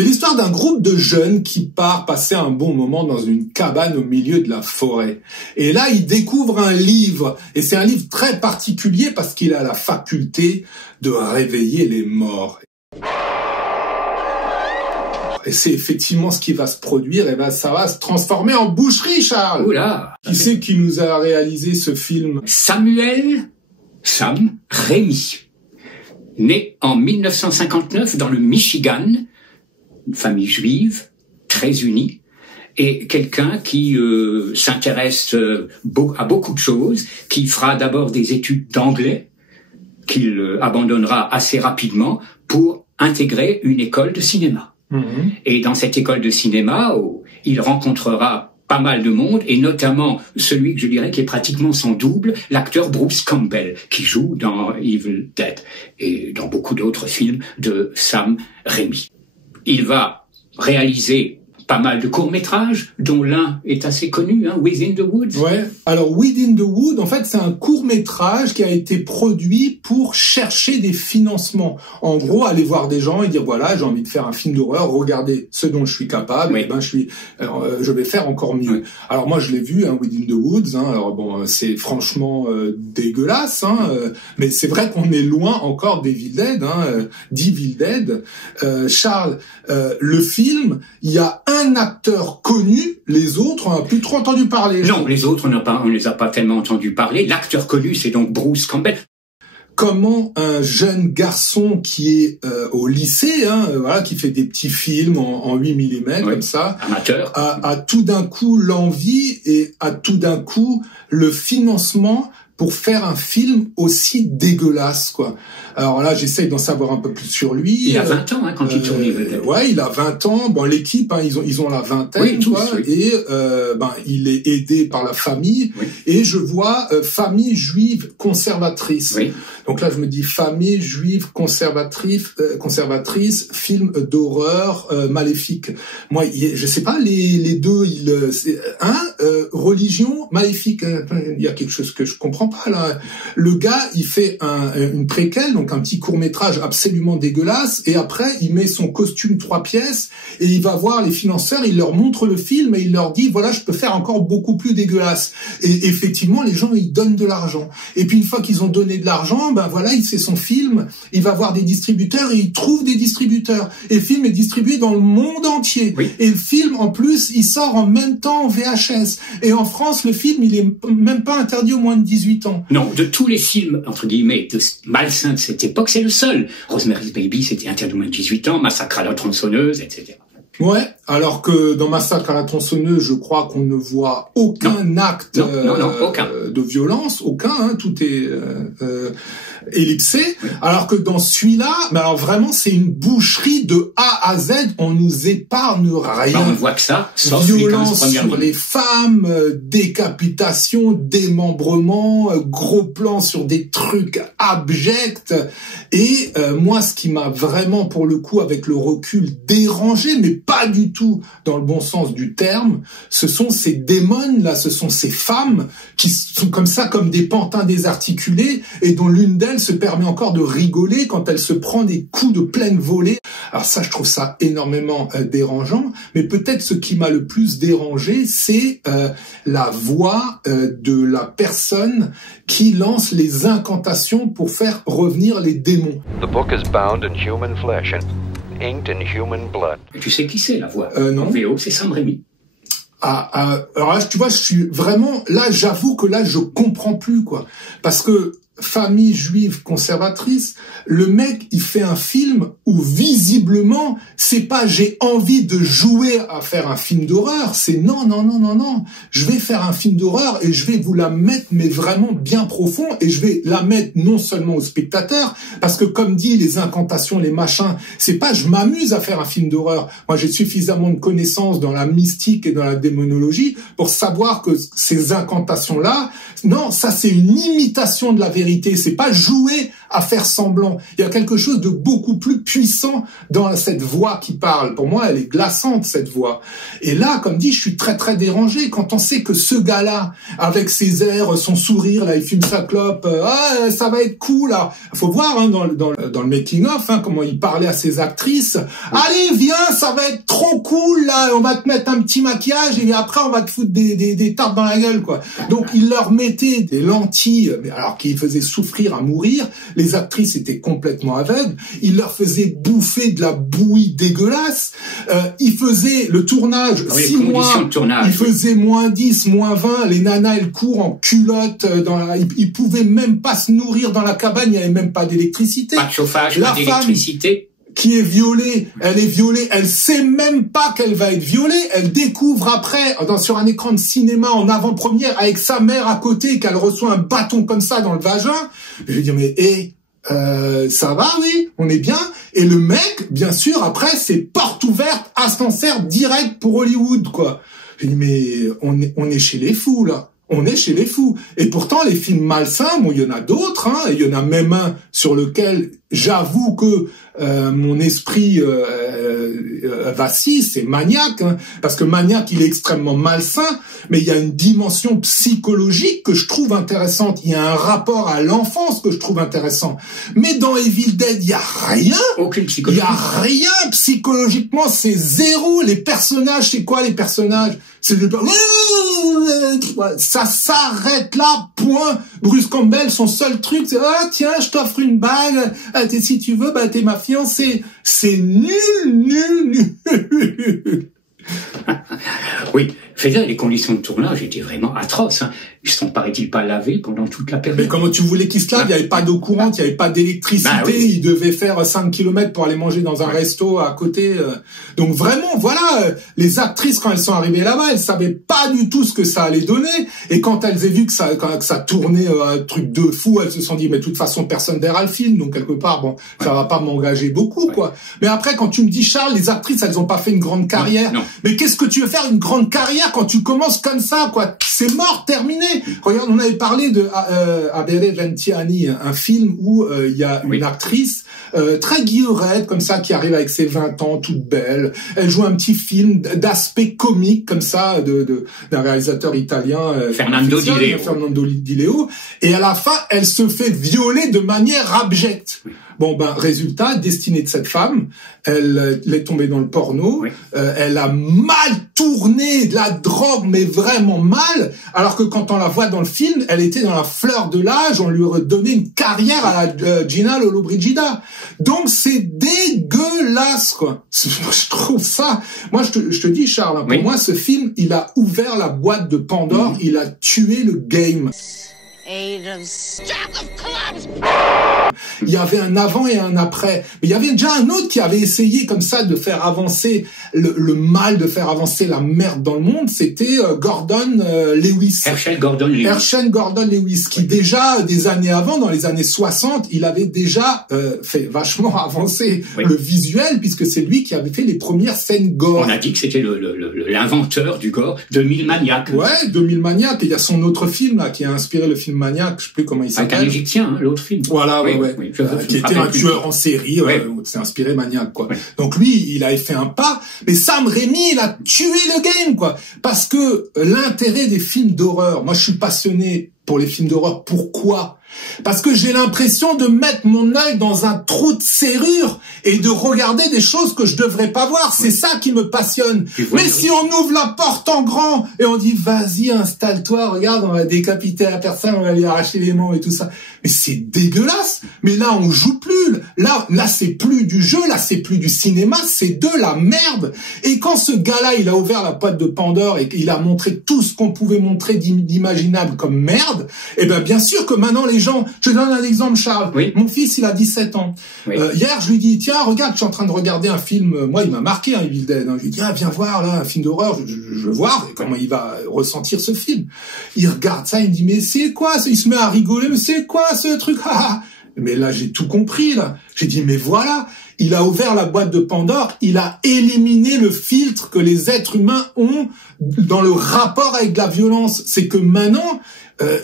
C'est l'histoire d'un groupe de jeunes qui part passer un bon moment dans une cabane au milieu de la forêt. Et là, ils découvrent un livre. Et c'est un livre très particulier parce qu'il a la faculté de réveiller les morts. Et c'est effectivement ce qui va se produire, et ben ça va se transformer en boucherie, Charles. Oula. Qui c'est qui nous a réalisé ce film? Sam Raimi, né en 1959 dans le Michigan, une famille juive très unie, et quelqu'un qui s'intéresse à beaucoup de choses, qui fera d'abord des études d'anglais, qu'il abandonnera assez rapidement pour intégrer une école de cinéma. Et dans cette école de cinéma, il rencontrera pas mal de monde, et notamment celui que je dirais qui est pratiquement son double, l'acteur Bruce Campbell, qui joue dans Evil Dead et dans beaucoup d'autres films de Sam Raimi. Il va réaliser pas mal de courts-métrages, dont l'un est assez connu, Within the Woods. Ouais. Alors, Within the Woods, en fait, c'est un court-métrage qui a été produit pour chercher des financements. En gros, aller voir des gens et dire, voilà, j'ai envie de faire un film d'horreur, regardez ce dont je suis capable, oui. Et ben, je vais faire encore mieux. Oui. Alors, moi, je l'ai vu, Within the Woods, alors bon, c'est franchement dégueulasse, mais c'est vrai qu'on est loin encore d'Evil Dead, d'Evil Dead. Charles, le film, il y a un acteur connu, les autres, on n'a plus trop entendu parler. Non, les autres, on les a pas tellement entendu parler. L'acteur connu, c'est donc Bruce Campbell. Comment un jeune garçon qui est au lycée, voilà, qui fait des petits films en 8 mm, comme ça, amateur, a tout d'un coup l'envie et a tout d'un coup le financement pour faire un film aussi dégueulasse, quoi. Alors là, j'essaye d'en savoir un peu plus sur lui. Il a 20 ans quand il tourne. Ouais, il a 20 ans. Bon, l'équipe, ils ont la vingtaine, oui, tous, oui. Et il est aidé par la famille. Oui. Et je vois famille juive conservatrice. Oui. Donc là, je me dis famille juive conservatrice, film d'horreur maléfique. Moi, je sais pas les deux. Religion maléfique. Il y a quelque chose que je comprends pas là. Le gars, il fait une préquelle, donc un petit court-métrage absolument dégueulasse, et après il met son costume 3 pièces et il va voir les financeurs, il leur montre le film et il leur dit voilà, je peux faire encore beaucoup plus dégueulasse. Et effectivement, les gens ils donnent de l'argent. Et puis une fois qu'ils ont donné de l'argent, ben voilà, il fait son film, il va voir des distributeurs et il trouve des distributeurs. Et le film est distribué dans le monde entier. Oui. Et le film en plus, il sort en même temps en VHS. Et en France, le film, il est même pas interdit aux moins de 18 ans. Non, de tous les films, entre guillemets, malsains de cette époque, c'est le seul. Rosemary's Baby, c'était interdit aux moins de 18 ans, Massacre à la tronçonneuse, etc. Ouais, alors que dans Massacre à la tronçonneuse, je crois qu'on ne voit aucun acte aucun. De violence, aucun, tout est ellipsé, oui. Alors que dans celui-là, alors vraiment c'est une boucherie de A à Z, on nous épargne rien. On ne voit que ça, sauf violence les sur les femmes, décapitation, démembrement, gros plans sur des trucs abjects. Et moi, ce qui m'a vraiment, pour le coup, avec le recul, dérangé, mais pas du tout dans le bon sens du terme, ce sont ces démons là, ce sont ces femmes qui sont comme ça, comme des pantins désarticulés, et dont l'une d'elles se permet encore de rigoler quand elle se prend des coups de pleine volée. Alors ça, je trouve ça énormément dérangeant, mais peut-être ce qui m'a le plus dérangé, c'est la voix de la personne qui lance les incantations pour faire revenir les démons. The book is bound in human flesh and inked in human blood. Et tu sais qui c'est la voix? Non. En VO, c'est Sam Raimi. Alors là, tu vois, je suis vraiment là. J'avoue que là, je comprends plus, quoi, parce que famille juive conservatrice, le mec, il fait un film où visiblement, c'est pas j'ai envie de jouer à faire un film d'horreur, c'est non, je vais faire un film d'horreur et je vais vous la mettre, mais vraiment bien profond, et je vais la mettre non seulement aux spectateurs, parce que comme dit les incantations, les machins, c'est pas je m'amuse à faire un film d'horreur. Moi, j'ai suffisamment de connaissances dans la mystique et dans la démonologie pour savoir que ces incantations-là, non, ça c'est une imitation de la vérité. vérité. C'est pas jouer à faire semblant. Il y a quelque chose de beaucoup plus puissant dans cette voix qui parle. Pour moi, elle est glaçante, cette voix. Et là, comme dit, je suis très très dérangé quand on sait que ce gars-là, avec ses airs, son sourire, là, il fume sa clope, ça va être cool, là. Faut voir, hein, dans le making-of, hein, comment il parlait à ses actrices. Allez, viens, ça va être trop cool, là, on va te mettre un petit maquillage et après on va te foutre des tartes dans la gueule, quoi. Donc il leur mettait des lentilles, alors qu'ils faisaient souffrir à mourir. Les actrices étaient complètement aveugles. Il leur faisait bouffer de la bouillie dégueulasse. Il faisait le tournage, 6 mois, il faisait -10, -20. Les nanas, elles courent en culotte. Ils pouvaient même pas se nourrir dans la cabane. Il n'y avait même pas d'électricité. Pas de chauffage, pas d'électricité. Qui est violée, elle est violée, elle sait même pas qu'elle va être violée, elle découvre après, sur un écran de cinéma en avant-première, avec sa mère à côté, qu'elle reçoit un bâton comme ça dans le vagin. Je vais dire, mais ça va, oui, on est bien. Et le mec, bien sûr, après, c'est porte ouverte, ascenseur direct pour Hollywood, quoi. Je dis, mais on est chez les fous, là. On est chez les fous. Et pourtant, les films malsains, bon, il y en a d'autres, hein. Il y en a même un sur lequel j'avoue que mon esprit vacille, c'est Maniac, hein. Parce que Maniac, il est extrêmement malsain, mais il y a une dimension psychologique que je trouve intéressante. Il y a un rapport à l'enfance que je trouve intéressant. Mais dans Evil Dead, il y a rien. Aucune psychologie. Il y a rien psychologiquement, c'est zéro. Les personnages, c'est quoi les personnages? C'est ça s'arrête là, point. Bruce Campbell, son seul truc, c'est tiens, je t'offre une bague, si tu veux, t'es ma fiancée. C'est nul. Oui, je veux dire, les conditions de tournage étaient vraiment atroces, hein. Ils sont, paraît-il, pas lavés pendant toute la période. Mais comment tu voulais qu'ils se lavent? Il n'y avait pas d'eau courante, il n'y avait pas d'électricité, oui. Ils devaient faire 5 km pour aller manger dans un resto à côté. Donc vraiment, voilà, les actrices, quand elles sont arrivées là-bas, elles savaient pas du tout ce que ça allait donner. Et quand elles avaient vu que ça tournait un truc de fou, elles se sont dit, mais de toute façon, personne verra le film. Donc quelque part, bon, ça va pas m'engager beaucoup, quoi. Mais après, quand tu me dis, Charles, les actrices, elles ont pas fait une grande carrière. Non. Mais qu'est-ce que tu veux faire une grande carrière quand tu commences comme ça, quoi? C'est mort, terminé. Regarde, on avait parlé de Abere Gentiani, un film où il y a une actrice très guillerette, comme ça, qui arrive avec ses 20 ans, toute belle. Elle joue un petit film d'aspect comique, comme ça, d'un réalisateur italien, Fernando Di Leo. Et à la fin, elle se fait violer de manière abjecte. Bon, résultat, destinée de cette femme, elle est tombée dans le porno, elle a mal tourné, de la drogue, mais vraiment mal, alors que quand on la voit dans le film, elle était dans la fleur de l'âge, on lui aurait donné une carrière à la Gina Lollobrigida. Donc c'est dégueulasse, quoi. Je trouve ça... Moi, je te dis, Charles, pour moi, ce film, il a ouvert la boîte de Pandore, il a tué le game. Il y avait un avant et un après. Mais il y avait déjà un autre qui avait essayé comme ça de faire avancer le mal, de faire avancer la merde dans le monde. C'était Herschel Gordon Lewis, qui déjà, des années avant, dans les années 60, il avait déjà fait vachement avancer le visuel, puisque c'est lui qui avait fait les premières scènes gore. On a dit que c'était l'inventeur du gore, 2000 Maniac. Ouais, 2000 Maniac. Et il y a son autre film, là, qui a inspiré le film Maniac, je sais plus comment il s'appelle. Avec un Égyptien, hein, l'autre film. Voilà, qui était un tueur en série, c'est inspiré Maniac, quoi. Donc lui, il avait fait un pas, mais Sam Raimi, il a tué le game, quoi. Parce que l'intérêt des films d'horreur, moi je suis passionné pour les films d'horreur, pourquoi ? Parce que j'ai l'impression de mettre mon œil dans un trou de serrure et de regarder des choses que je devrais pas voir. C'est ça qui me passionne. Mais si on ouvre la porte en grand et on dit vas-y, installe-toi, regarde, on va décapiter la personne, on va lui arracher les membres et tout ça. Mais c'est dégueulasse. Mais là, on joue plus. Là, c'est plus du jeu, là, c'est plus du cinéma, c'est de la merde. Et quand ce gars-là, il a ouvert la boîte de Pandore et qu'il a montré tout ce qu'on pouvait montrer d'imaginable comme merde, eh ben, bien sûr que maintenant les gens, je te donne un exemple, Charles. Oui. Mon fils, il a 17 ans. Oui. Hier, je lui dis, tiens, regarde, je suis en train de regarder un film. Moi, il m'a marqué, hein, Evil Dead. Je lui dis, viens voir, là, un film d'horreur. Je veux voir comment il va ressentir ce film. Il regarde ça, il me dit, mais c'est quoi? Il se met à rigoler, mais c'est quoi ce truc? Mais là, j'ai tout compris, là. J'ai dit, mais voilà. Il a ouvert la boîte de Pandore, il a éliminé le filtre que les êtres humains ont dans le rapport avec la violence. C'est que maintenant,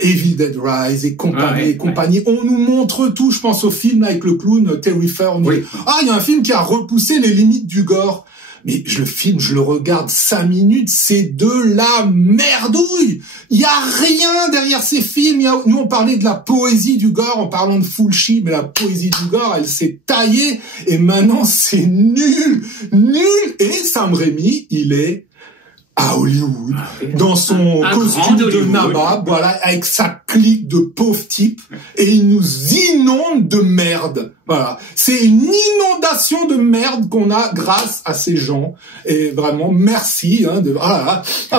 Evil Dead Rise et compagnie, Ouais, et compagnie. On nous montre tout. Je pense au film avec le clown Terrifier. On dit, il y a un film qui a repoussé les limites du gore. Mais le film, je le regarde 5 minutes, c'est de la merdouille. Il y a rien derrière ces films. Nous, on parlait de la poésie du gore en parlant de Fulci, mais la poésie du gore, elle s'est taillée. Et maintenant, c'est nul. Et Sam Raimi, il est à Hollywood, dans son costume de nabab, voilà, avec sa clique de pauvres types, et il nous inonde de merde. Voilà. C'est une inondation de merde qu'on a grâce à ces gens. Et vraiment, merci,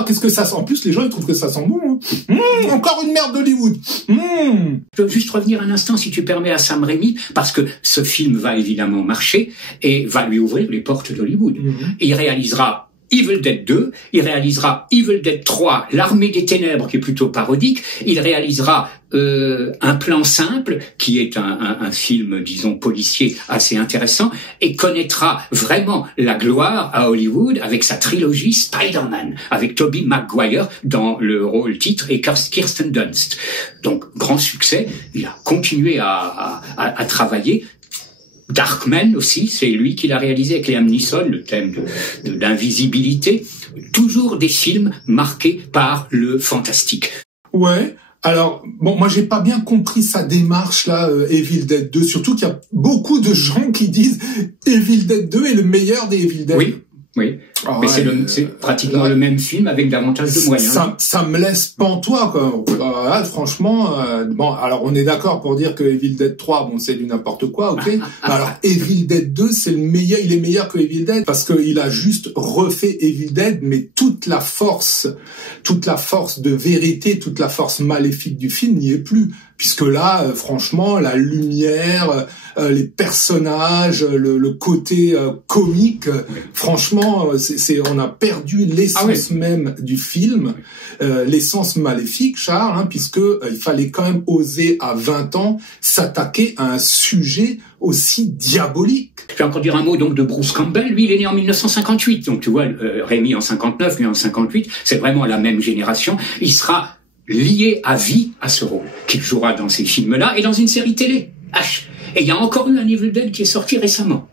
qu'est-ce que ça sent? En plus, les gens, ils trouvent que ça sent bon, hein. Encore une merde d'Hollywood. Je veux juste revenir un instant, si tu permets, à Sam Raimi, parce que ce film va évidemment marcher et va lui ouvrir les portes d'Hollywood. Il réalisera Evil Dead 2, il réalisera Evil Dead 3, L'Armée des Ténèbres, qui est plutôt parodique, il réalisera Un plan simple, qui est un film, disons, policier assez intéressant, et connaîtra vraiment la gloire à Hollywood avec sa trilogie Spider-Man, avec Tobey Maguire dans le rôle titre et Kirsten Dunst. Donc, grand succès, il a continué à travailler. Darkman aussi, c'est lui qui l'a réalisé avec Liam Neeson, le thème de l'invisibilité. Toujours des films marqués par le fantastique. Ouais. Alors, bon, moi, j'ai pas bien compris sa démarche, là, Evil Dead 2. Surtout qu'il y a beaucoup de gens qui disent Evil Dead 2 est le meilleur des Evil Dead. Oui. Mais c'est pratiquement le même film avec davantage de moyens. Ça me laisse pantois, quoi. Franchement, bon, alors on est d'accord pour dire que Evil Dead 3, bon, c'est du n'importe quoi, ok. Alors Evil Dead 2, c'est le meilleur, il est meilleur que Evil Dead parce qu'il a juste refait Evil Dead, mais toute la force de vérité, toute la force maléfique du film n'y est plus. Puisque là, franchement, la lumière, les personnages, le côté comique, franchement, on a perdu l'essence même du film, l'essence maléfique, Charles, puisque il fallait quand même oser à 20 ans s'attaquer à un sujet aussi diabolique. Je vais encore dire un mot donc de Bruce Campbell. Lui, il est né en 1958, donc tu vois, Raimi en 59, lui en 58, c'est vraiment la même génération. Il sera lié à vie à ce rôle qu'il jouera dans ces films-là et dans une série télé. Et il y a encore eu un Evil Dead qui est sorti récemment.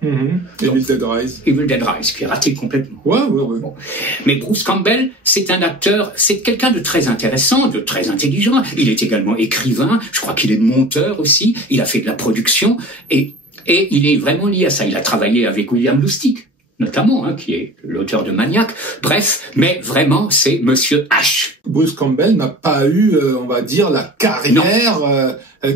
Evil Dead Rise. Evil Dead Rise, qui est raté complètement. Ouais. Bon. Mais Bruce Campbell, c'est un acteur, c'est quelqu'un de très intéressant, de très intelligent. Il est également écrivain, je crois qu'il est monteur aussi, il a fait de la production, et il est vraiment lié à ça. Il a travaillé avec William Lustig, notamment, qui est l'auteur de Maniac. Bref, mais vraiment, c'est Monsieur H. Bruce Campbell n'a pas eu, on va dire, la carrière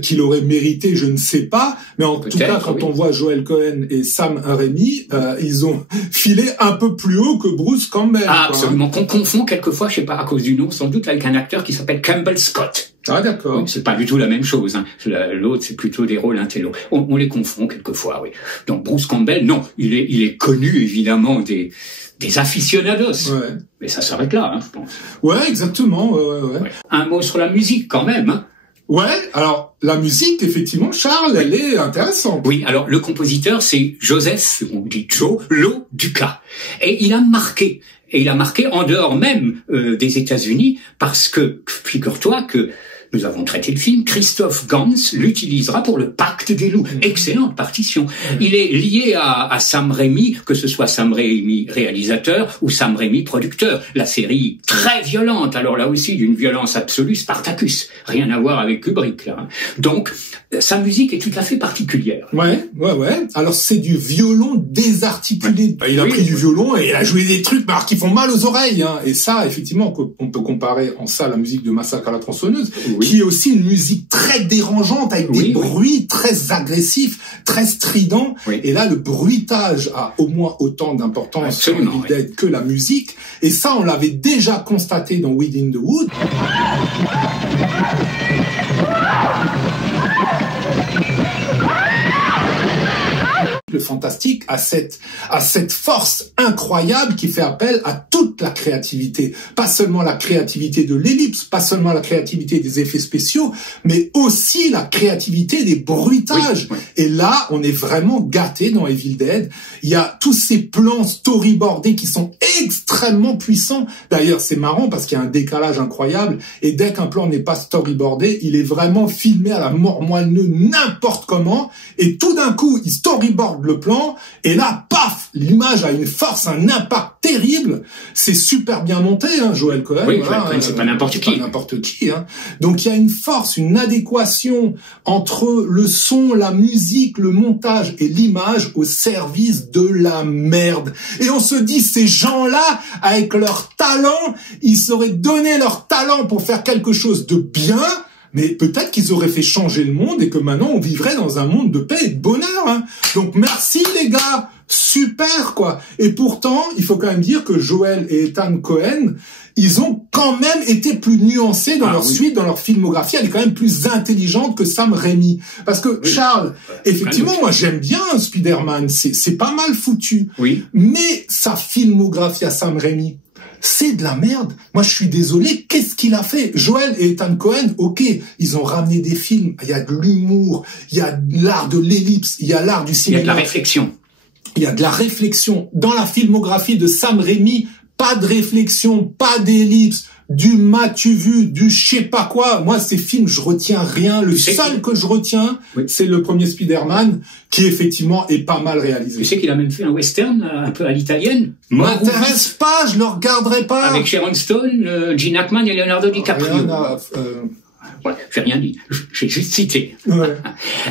qu'il aurait mérité, je ne sais pas. Mais en tout cas, quand on voit Joel Cohen et Sam Raimi, ils ont filé un peu plus haut que Bruce Campbell. Absolument. Qu'on confond quelquefois, je sais pas, à cause du nom, sans doute avec un acteur qui s'appelle Campbell Scott. Ah, d'accord. C'est pas du tout la même chose. L'autre, c'est plutôt des rôles intello. On les confond quelquefois, oui. Donc Bruce Campbell, non, il est connu évidemment des aficionados. Ouais. Mais ça s'arrête là, je pense. Ouais, exactement. Ouais. Un mot sur la musique quand même. Ouais, alors la musique, effectivement, Charles, elle est intéressante. Oui, alors le compositeur, c'est Joseph, on dit Joe Lo Duca. Et il a marqué en dehors même des États-Unis, parce que, figure-toi que nous avons traité le film, Christophe Gans l'utilisera pour le Pacte des loups. Excellente partition. Il est lié à Sam Raimi, que ce soit Sam Raimi réalisateur ou Sam Raimi producteur. La série très violente, alors là aussi d'une violence absolue, Spartacus. Rien à voir avec Kubrick, là. Donc, sa musique est tout à fait particulière. Ouais. Alors c'est du violon désarticulé. Il a pris du violon et il a joué des trucs qui font mal aux oreilles. Et ça, effectivement, on peut comparer en ça la musique de Massacre à la tronçonneuse, qui est aussi une musique très dérangeante avec des bruits très agressifs, très stridents. Et là, le bruitage a au moins autant d'importance dans Evil Dead que la musique. Et ça, on l'avait déjà constaté dans Within the Wood. Le fantastique a cette force incroyable qui fait appel à toute la créativité. Pas seulement la créativité de l'ellipse, pas seulement la créativité des effets spéciaux, mais aussi la créativité des bruitages. Oui. Et là, on est vraiment gâté dans Evil Dead. Il y a tous ces plans storyboardés qui sont extrêmement puissants. D'ailleurs, c'est marrant parce qu'il y a un décalage incroyable. Et dès qu'un plan n'est pas storyboardé, il est vraiment filmé à la mort moelleux n'importe comment. Et tout d'un coup, il storyboard le plan, et là, paf, l'image a une force, un impact terrible. C'est super bien monté, hein, Joel Cohen. Oui, voilà, Joel Cohen, c'est pas n'importe qui. Pas n'importe qui, hein. Donc il y a une force, une adéquation entre le son, la musique, le montage et l'image au service de la merde. Et on se dit, ces gens-là, avec leur talent, ils sauraient donner leur talent pour faire quelque chose de bien. Mais peut-être qu'ils auraient fait changer le monde et que maintenant on vivrait dans un monde de paix et de bonheur. Hein. Donc merci les gars, super quoi. Et pourtant, il faut quand même dire que Joel et Ethan Cohen, ils ont quand même été plus nuancés dans leur suite, dans leur filmographie. Elle est quand même plus intelligente que Sam Raimi. Parce que Charles, effectivement, moi j'aime bien Spider-Man, c'est pas mal foutu. Oui. Mais sa filmographie à Sam Raimi, c'est de la merde. Moi, je suis désolé. Qu'est-ce qu'il a fait? Joel et Ethan Cohen, ok, ils ont ramené des films. Il y a de l'humour, il y a l'art de l'ellipse, il y a l'art du cinéma. Il y a de la réflexion. Il y a de la réflexion. Dans la filmographie de Sam Raimi, pas de réflexion, pas d'ellipse, du m'as-tu vu, du je sais pas quoi. Moi, ces films, je retiens rien. Le seul que je retiens, c'est le premier Spider-Man, qui effectivement est pas mal réalisé. Tu sais qu'il a même fait un western un peu à l'italienne. M'intéresse pas, je le regarderai pas. Avec Sharon Stone, Gene Hackman et Leonardo DiCaprio. Ouais, j'ai rien dit, j'ai juste cité. Ouais.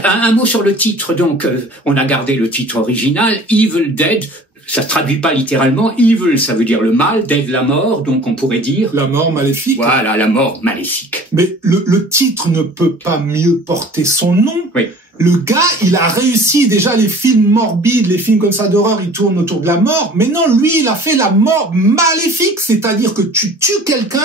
Un mot sur le titre, donc, on a gardé le titre original, Evil Dead. Ça se traduit pas littéralement. Evil, ça veut dire le mal, Dead, la mort, donc on pourrait dire... La mort maléfique. Voilà, la mort maléfique. Mais le titre ne peut pas mieux porter son nom. Oui. Le gars, il a réussi déjà les films morbides, les films comme ça d'horreur, ils tournent autour de la mort. Mais non, lui, il a fait la mort maléfique, c'est-à-dire que tu tues quelqu'un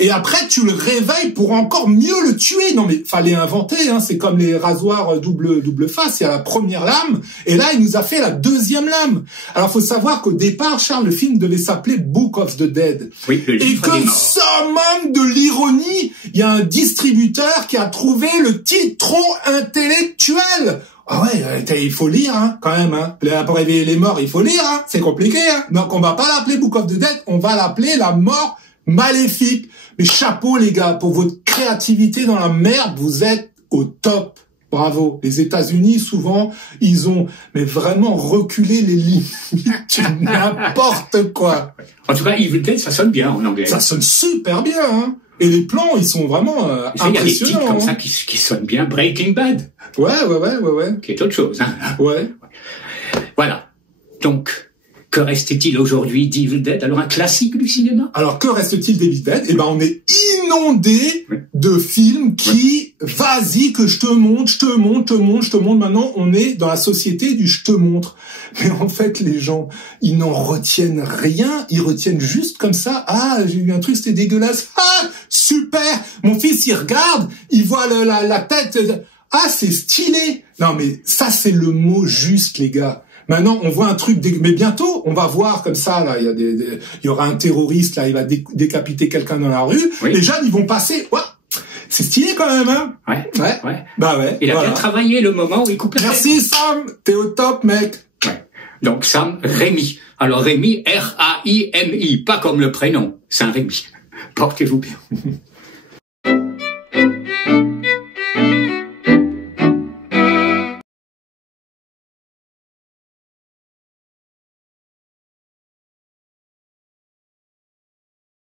et après tu le réveilles pour encore mieux le tuer. Non mais fallait inventer, hein. C'est comme les rasoirs double face. Il y a la première lame et là il nous a fait la deuxième lame. Alors faut savoir qu'au départ, Charles, le film devait s'appeler Book of the Dead. Oui, le livre des morts. Summum de l'ironie, il y a un distributeur qui a trouvé le titre trop intellectuel. Ah ouais, il faut lire, hein, quand même, hein. Pour réveiller les morts, il faut lire, hein. C'est compliqué, hein. Donc on va pas l'appeler Book of the Dead, on va l'appeler la mort maléfique. Mais chapeau, les gars, pour votre créativité dans la merde, vous êtes au top. Bravo. Les États-Unis, souvent, ils ont, mais vraiment reculé les limites de n'importe quoi. En tout cas, Evil Dead, ça sonne bien en anglais. Ça sonne super bien, hein. Et les plans, ils sont vraiment impressionnants. Il y a des titres comme ça qui sonnent bien. Breaking Bad. Ouais. Qui est autre chose, hein. Ouais. Voilà. Donc, que reste-t-il aujourd'hui d'Evil Dead? Alors, un classique du cinéma? Alors, que reste-t-il d'Evil Dead? Eh ben, on est inondé de films qui, vas-y, que je te montre. Maintenant, on est dans la société du je te montre. Mais en fait, les gens, ils n'en retiennent rien. Ils retiennent juste comme ça. Ah, j'ai eu un truc, c'était dégueulasse. Ah, super. Mon fils, il regarde, il voit la tête. Ah, c'est stylé. Non, mais ça, c'est le mot juste, les gars. Maintenant, on voit un truc, mais bientôt, on va voir comme ça, là, il y aura un terroriste, là, il va décapiter quelqu'un dans la rue. Oui. Les jeunes, ils vont passer. Ouais. C'est stylé quand même, hein? Ouais. Bah ouais. Il a bien travaillé le moment où il coupe la tête. Merci, Sam. T'es au top, mec. Ouais. Donc, Sam Raimi. Alors, Raimi, R-A-I-M-I. Pas comme le prénom. Saint Raimi. Portez-vous bien.